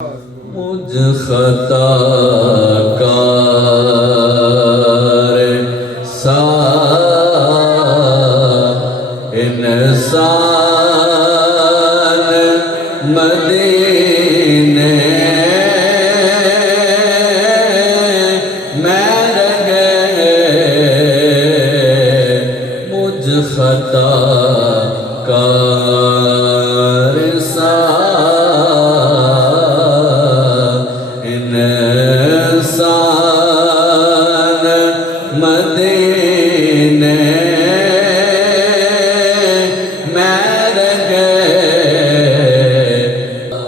مجھ خطا کار سا انسان مدینے میں رہے مجھ خطا کار سا انسان مدینے میں رہے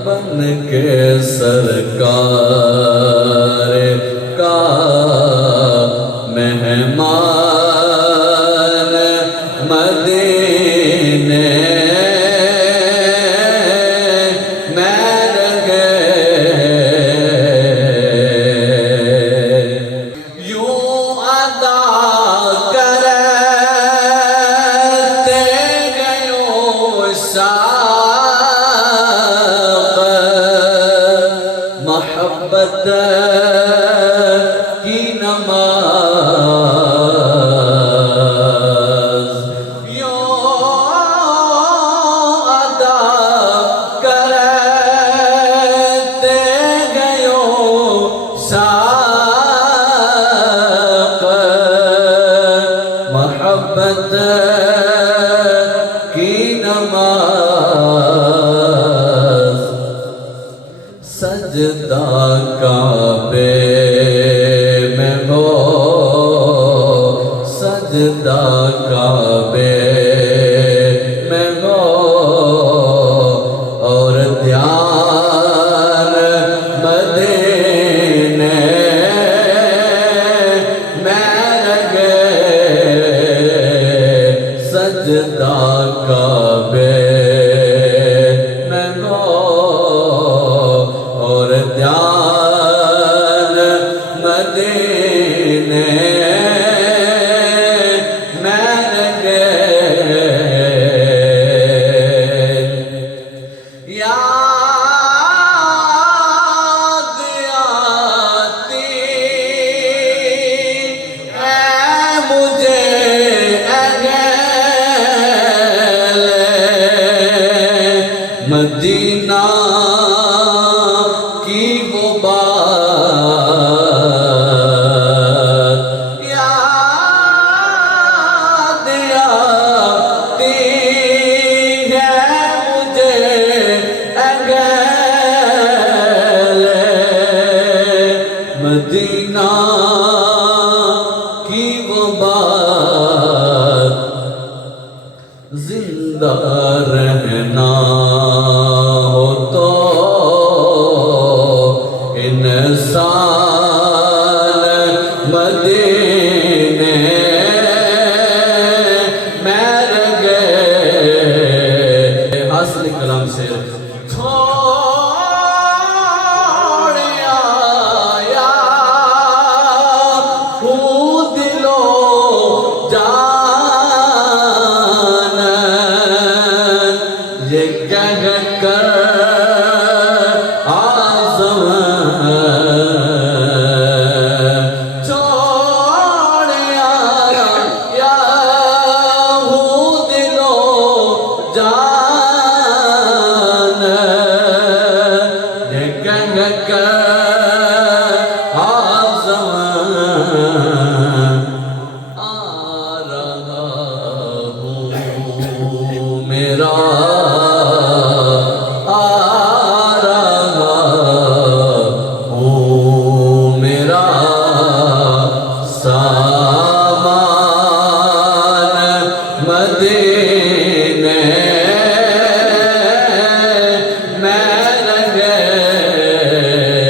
بن کے سرکار کا مہمان مدینے میں رہے محبت کی نماز یوں ادا کرتے گئے ساق محبت کی نماز سجدہ کعبے میں ہو سجدہ کعبے میں ہو اور دھیان مدینے میں رہے سجدہ کعبے میں ہو اور دھیان مدینے میں رہے یاد آتی ہے مجھے اہل مدینہ کی وہ بات یاد آتی ہے مجھے اہل مدینہ کی وہ بات زندہ رہنا ہو تو انسان مدینے میں رہے حاصل کلام سے سامان مدینے